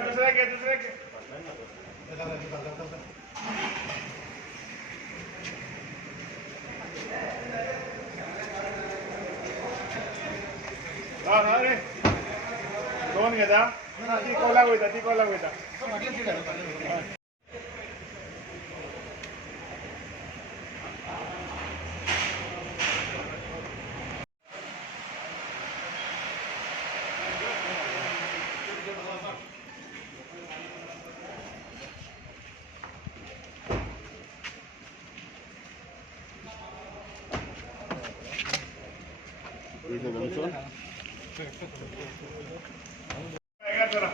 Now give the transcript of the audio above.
दुसरा घे दुसरा घे हा रे दोन घेता ती कोला वयता ती कोला वयता काय जरा